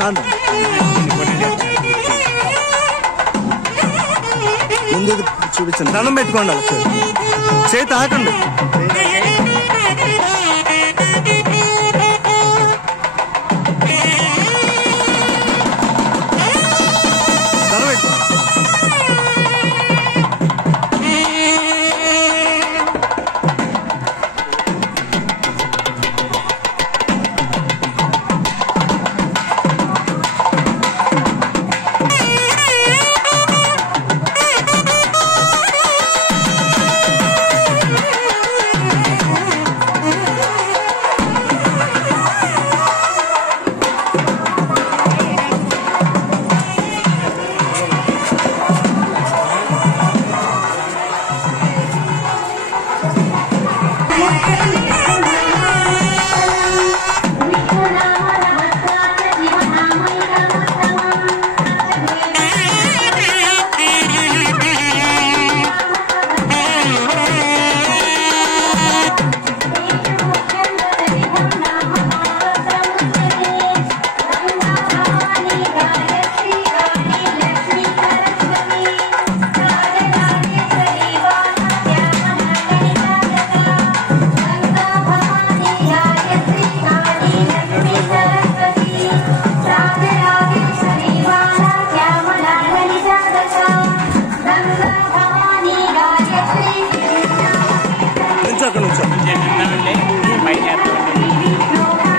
కాదు ముందు చూపించండి. దండం పెట్టుకోండి. అలా చేతి ఆకండి. దండం పెట్టు.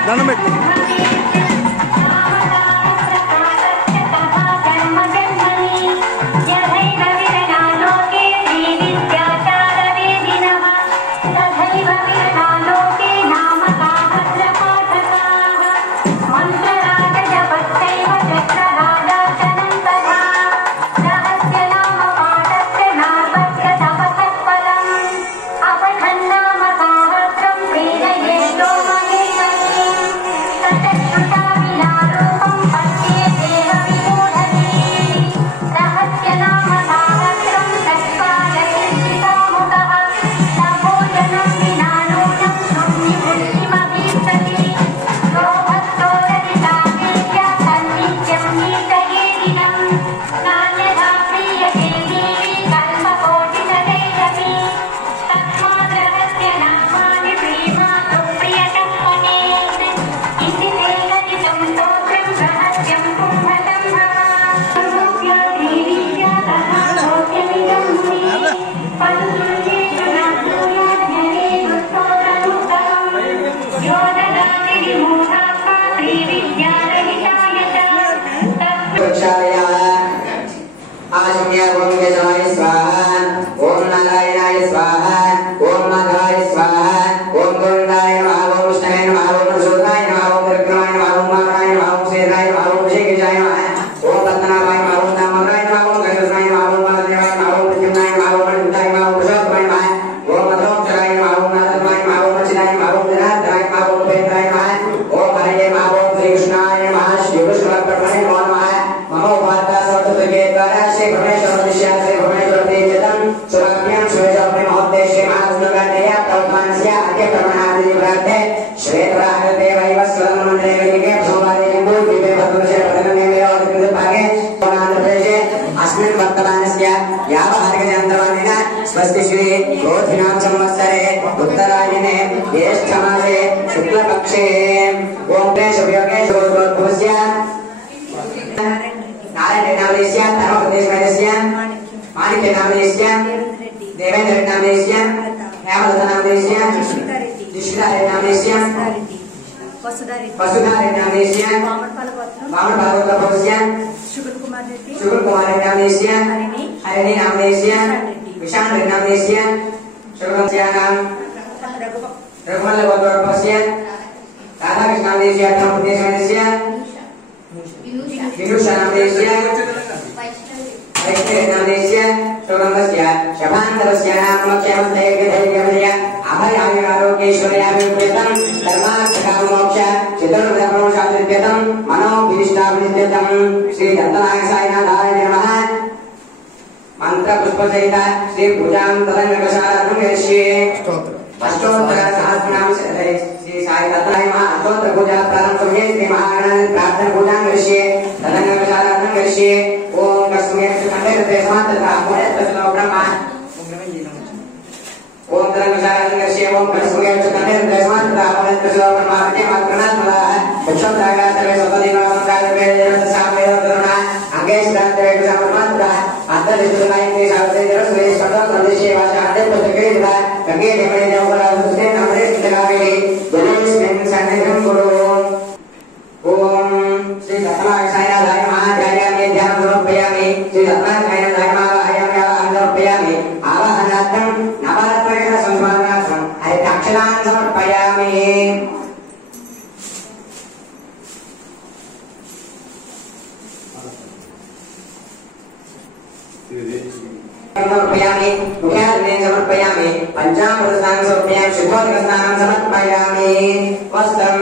దండం పెట్టు. स्वस्ति श्री क्रोधिनाम संवत्सरे उत्तरायणे ज्येष्ठमासे शुक्लपक्षे ओम प्रेषयोगे शोधोद्भवस्य नारायणनामस्य धर्मप्रदेशस्य माणिक्यनामस्य देवेन्द्रनामस्य हेमलतनामस्य दिशितारेनामस्य वसुधारेनामस्य वामनपालवस्य शुक्रकुमारेनामस्य हरिणी नामस्य विशाल नामस्य शुभमस्यानां रघुमल गोत्रपस्य राधाकृष्ण नामस्य धर्मप्रदेशस्य विनुषा नामस्य वैष्णव नामस्य शुभमस्य शभान्तरस्य नामक्षेमते गधैर्यमय अभयामि आरोग्येश्वर्याभिप्रेतं धर्मार्थकाममोक्ष चित्तनुधर्मशास्त्रज्ञतं मनोभीष्टाभिनित्यतं श्री दत्तनायकसायनाथाय नमः मंत्र पुष्प सहित श्री पूजा तदंगशालां करिष्ये। अष्टोत्तर सहस्रनाम श्री साई दत्ताय महा अष्टोत्तर पूजा प्रारंभ करिए श्री महागणाधिपति प्रार्थना पूजा करिए तदनंतर विचाराधन करिए ओम कस्मे कंठे हृदय समांतर मोहे तस्लो ब्रह्मा ओम तदनंतर विचाराधन करिए ओम कस्मे कंठे हृदय समांतर मोहे तस्लो ब्रह्मा के मात्रनाथ मला अक्षोत्रागा सर्वे सपदिनो काले सामे करुणा अंगे श्रांते समांतर अंतर विद्युलाय के साथे जरसे सदा प्रदेशे वाचा आदे पतके दिला कंगे देवरे देवरा सुने नमरे सिद्धगावेली जलेश में सन्निधं गुरु ओम श्री दत्ताय साईनाथाय महाध्यायामि ध्यान समर्पयामि श्री दत्ताय साईनाथाय महाध्यायामि आवाहन समर्पयामि आवाहनार्थं नवरत्न संस्मरणार्थं हरिताक्षरान् समर्पयामि समर्पयामि मुख्याग्ने समर्पयामि पंचामृतान् समर्पयामि शुद्धोदकस्नानं समर्पयामि वस्त्रं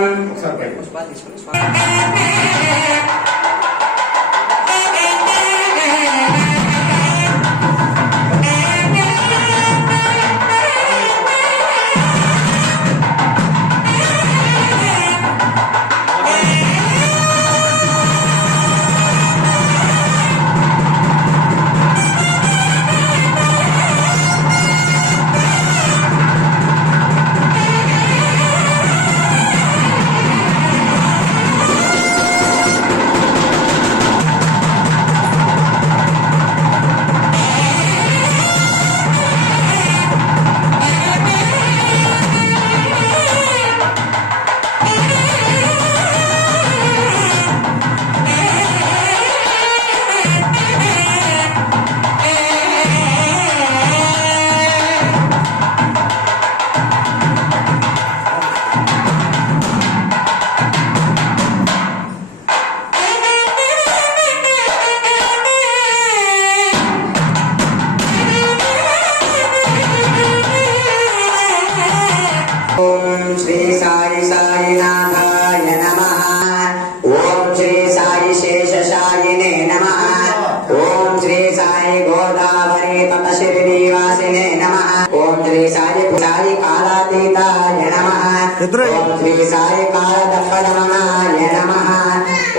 ओम श्री साई कालदर्पणमनाय नमः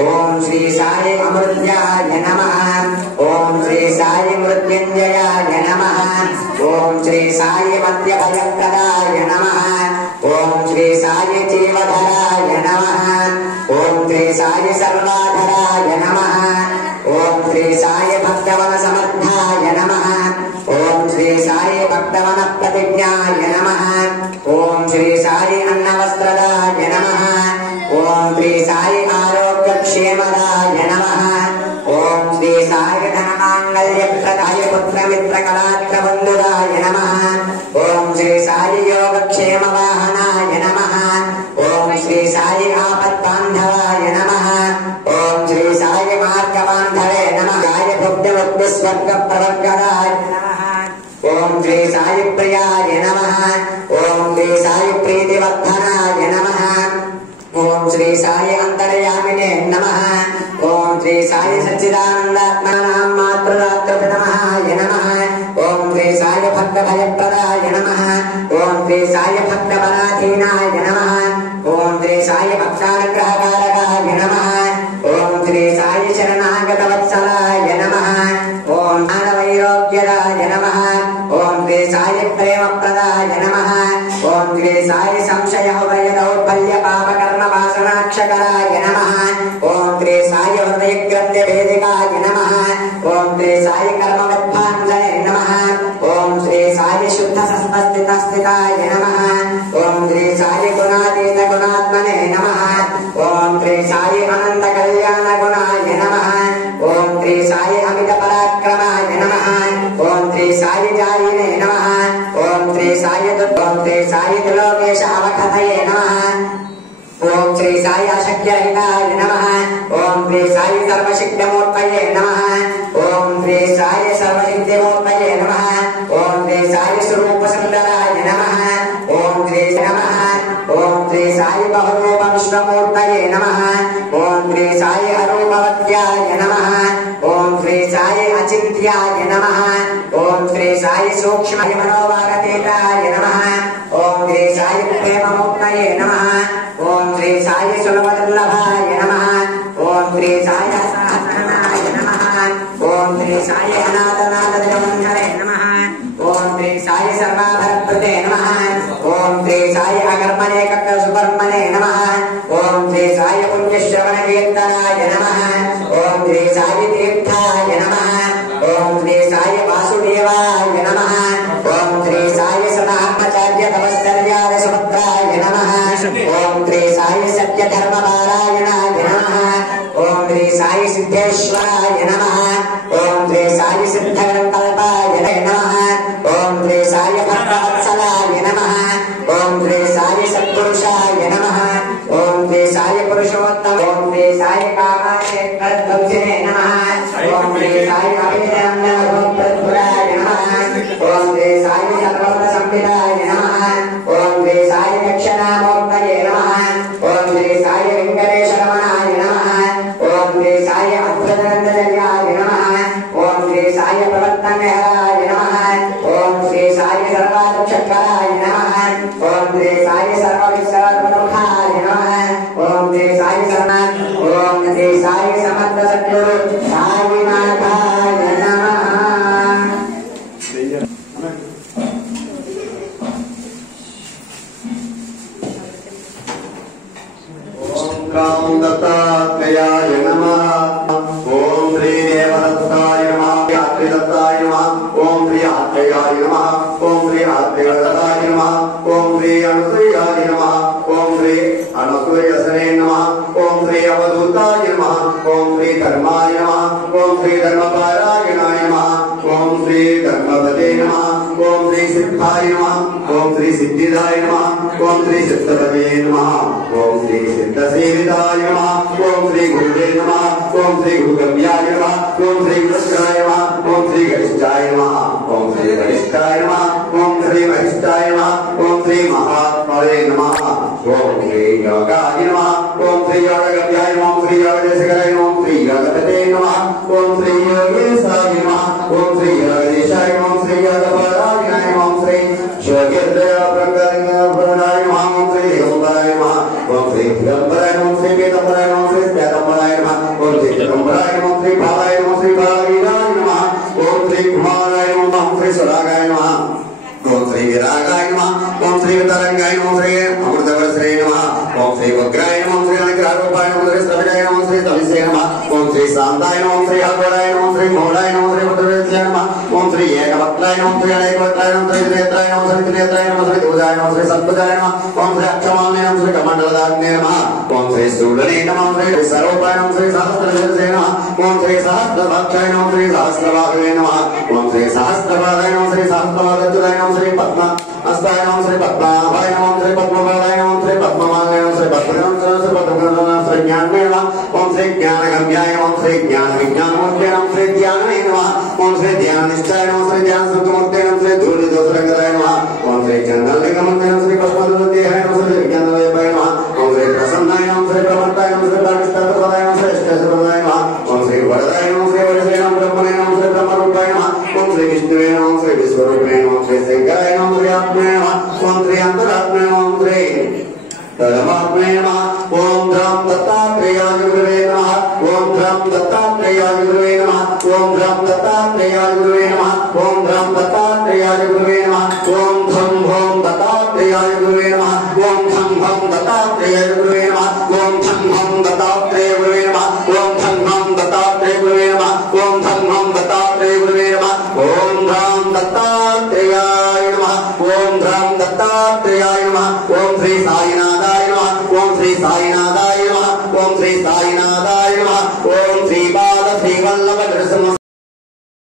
ओम श्री साई अमृत्याय नमः ओम श्री साई मृत्युंजयाय नमः ओम श्री साई मध्यभयप्रदाय नमः ओम श्री साई जीवधराय नमः ओम श्री साई सर्वाधराय नमः ओम श्री साई भक्तवन समर्थाय नमः ओम श्री साई भक्तवन प्रतिज्ञाय नमः ओम श्री साई अन्नवस्त्रदाय नमः ओम श्री साई आरोग्यक्षेमदाय नमः ओम श्री साई धनमांगल्यप्रदाय पुत्रमित्रकलात्रबन्धुदाय नमः ओम श्री साई योगक्षेमवाहनाय नमः ओम श्री साई आपद्बान्धवाय नमः ओम श्री साई मार्गबान्धवे नमः गाय भुक्तिमुक्तिस्वर्गप्रवर्गदाय नमः ओम श्री साई प्रियाय नमः ओम श्री साई प्रीतिवर्धनाय नमः ओम श्री साई अंतर्यामिने नमः ओम श्री साई सच्चिदानंदात्मनां मातृरात्रपितामहाय नमः ओम श्री साई भक्तभयप्रदाय नमः ओम श्री साई भक्तबलाधीनाय नमः ओम श्री साई भक्तानुग्रहकारकाय नमः ओम श्री साई शरणागतवत्सलाय नमः ओम ज्ञानवैराग्यदाय नमः ओम श्री साई प्रेमप्रदाय नमः ओम श्री साई संशयहृदयदौर्बल्यपापकर्मवासनाक्षकराय नमः ओम श्री साई हृदयग्रन्थभेदिकाय नमः ओम श्री साई कर्मविद्वांसने नमः ओम श्री साई शुद्धसंस्थिताय नमः ओम श्री साई गुणातीत गुणात्मने नमः ओम श्री साई अनंत कल्याण गुणाय नमः ओम श्री साई अमित पराक्रमाय नमः ओम श्री साई जायिने नमः ओम श्री साई त्रिलोकेश अवकथये नमः ओम श्री साई अशक्यरहिताय नमः ओम श्री साई सर्वशक्तिमूर्तये नमः ओम श्री साई सर्वशक्तिमूर्तये नमः ओम श्री साई स्वरूपसुंदराय नमः ओम श्री नमः ओम श्री साई बहुरूप विश्वमूर्तये नमः ओम श्री साई अरूपवत्याय नमः ओम श्री साई अचिन्त्याय नमः ओम श्री साई सूक्ष्म मनोवागतीताय नमः ओम श्री साई सुलभदुर्लभाय नमः। ओम श्री साई सहस्रनाय नमः। ओम श्री साई अनाथनाथजगमन्धरे नमः। ओम श्री साई सर्वाभरप्रदे नमः। ओम श्री साई अकर्मणे कक्कसुकर्मणे नमः। ओम श्री साई पुण्यश्रवणकीर्तनाय नमः। ओम श्री साई तीर्थाय नमः। ओम श्री साई वासुदेवाय नमः। ओम श्री साई सदाचार्य तपश्चर्याय सुभद्राय नमः। ओम श्री साई सत्यधर्मपारायणाय नमः। ओम श्री साई सिद्धेश्वराय नमः। ओम श्री साई सिद्धगणकल्पाय नमः। ओम श्री साई भक्तवत्सलाय नमः। ओम श्री साई सत्पुरुषाय नमः। ओम श्री साई पुरुषोत्तम। ओम श्री साई कामाय तद्वंशिने नमः। ओम श्री साई अभिनन्दनाय नमः। ओम श्री साई सर्वसंविदाय नमः। ओम श्री साई दक्षिणामूर्तये नमः। ओम श्री साई वेंकटेशरमणाय नमः। ओम श्री साई अभ्रदनन्दजयाय नमः। ओम श्री साई प्रवर्तनहराय नमः। ओम श्री साई सर्वादक्षकराय नमः। ओम श्री साई सर्वविश्वदुःखाय नमः। ओम श्री साई सर्वनाथ। ओम श्री साई समर्थ सद्गुरु साईनाथाय नमः। ओम दत्तात्रेयाय नमः। ओम श्री देवदत्ताय नमः। आत्रेयदत्ताय नमः। ओम श्री आत्रेयाय नमः। ओम श्री आत्रेयदत्ताय नमः। ओम श्री अनुसूयाय नमः। ओम श्री अनुसूयसने नमः। ओम श्री अवधूताय नमः। ओम श्री धर्माय नमः। ओम श्री धर्मपारायणाय नमः। ओम श्री धर्मपदे नमः। ओम श्री सिद्धाय नमः। ओम श्री सिद्धिदाय नमः। ओम श्री सिद्धपदे नमः। ओम श्री सिद्धसेविताय नमः। ओम श्री गुरुवे नमः। ओम श्री गुरुगम्याय नमः। ओम श्री कृष्णाय नमः। ओम श्री गरिष्ठाय नमः। ओम श्री वरिष्ठाय नमः। ओम श्री वरिष्ठाय नमः। ओम श्री महात्मने नमः। ओम श्री योगाय नमः। ओम श्री योगगम्याय नमः। ओम श्री योगदेशकाय नमः। ओम श्री योगपते नमः। ओम श्री योगेशाय नमः। ओम श्री योगेशाय नमः। ओम श्री योगपरायणाय नमः। ओम श्री योगेन्द्रप्रकाराय नमः। ओम श्री योगाय नमः। ओम श्री दिगंबराय नमः। ओम श्री पीतांबराय नमः। ओम श्री श्वेतांबराय नमः। ओम श्री दिगंबराय नमः। ओम श्री भावाय नमः। ओम श्री भागीराय नमः। ओम श्री कुमाराय नमः। ओम श्री सुरागाय नमः। ओम श्री विरागाय नमः। ओम श्री वितरंगाय नमः। ओम श्री अमृतवर्षे नमः। ओम श्री वग्राय नमः। ओम श्री अनुग्रहरूपाय नमः। ओम श्री स्तविजाय नमः। ओम श्री तविसे नमः। ओम श्री शांताय नमः। ओम श्री अघोराय नमः। ओम श्री घोराय नमः। ओम श्री पुत्रवेद्याय नमः। ओम श्री एकवक्त्राय नमः। ओम श्री अनेकवक्त्राय नमः। ओम श्री त्रिनेत्राय नमः। ओम श्री त्रिनेत्राय नमः। ओम श्री द्विजाय नमः। ओम श्री सद्भुजाय नमः। ओम श्री अक्षमाने नमः। ओम श्री कमण्डलदाग्ने नमः। ओम श्री शूलने नमः। ओम श्री सर्वोपाय नमः। ओम श्री सहस्रशिरसे नमः। ओम श्री सहस्रभक्षाय नमः। ओम श्री सहस्रबाहुवे नमः। ओम श्री सहस्रपादाय नमः। ओम श्री सहस्रपादच्युताय नमः। ओम श्री पद्म हस्ताय नमः। ओम श्री पद्माभाय नमः। ओम श्री पद्मपादाय नमः। ओम श्री पद्ममालाय नमः। ओम श्री पद्मनाभ नमः। ओम श्री पद्मनाभ नमः। ओम श्री ज्ञानमय नमः। ओम श्री ज्ञानगम्याय नमः। ओम श्री ज्ञानविज्ञानमूर्ते नमः। ओम श्री ज्ञानमय नमः। ओम श्री ध्याननिष्ठाय नमः। ओम श्री ध्यानसुखमूर्ते नमः। ओम श्री धूलिदोषरंगदाय नमः। ओम श्री चंदनलिंगमूर्ते नमः। ओम श्री पद्मदेहाय नमः। ओम श्री विज्ञानवैभवाय नमः। ओम श्री प्रसन्नाय नमः। ओम श्री प्रमत्ताय नमः। ओम श्री प्राणिष्ठाप्रदाय नमः। ओम श्री इष्टप्रदाय नमः। ओम श्री वरदाय नमः। ओम श्री वरदे नमः। ब्रह्मणे नमः। ओम श्री ब्रह्मरूपाय नमः। ओम श्री विष्णुवे नमः। ओम श्री विश्वरूपिणे नमः। ओम श्री शंकराय नमः। ओम श्री आत्मने नमः। ओम श्री अंतरात्मने नमः। ओम श्री परमात्मने नमः। ओम ध्रम दत्तात्रेयाय गुरुवे नमः। ओम ध्रम दत्तात्रेयाय गुरुवे नमः। ओम ध्रम दत्तात्रेयाय गुरुवे नमः। ओम ध्रम दत्तात्रेयाय गुरुवे नमः। ओम धम भोम दत्तात्रेयाय गुरुवे नमः। ओम धम भम दत्तात्रेयाय गुरुवे नमः। ओम धम भम दत्तात्रेय गुरुवे नमः। ओम धम भम दत्तात्रेय गुरुवे नमः। ओम धम भम दत्तात्रेय गुरुवे नमः। ओम ध्रम दत्तात्रेयाय नमः। ओम ध्रम दत्तात्रेयाय नमः। ओम श्री साईनाथाय नमः। ओम श्री साईनाथाय नमः। ओम श्री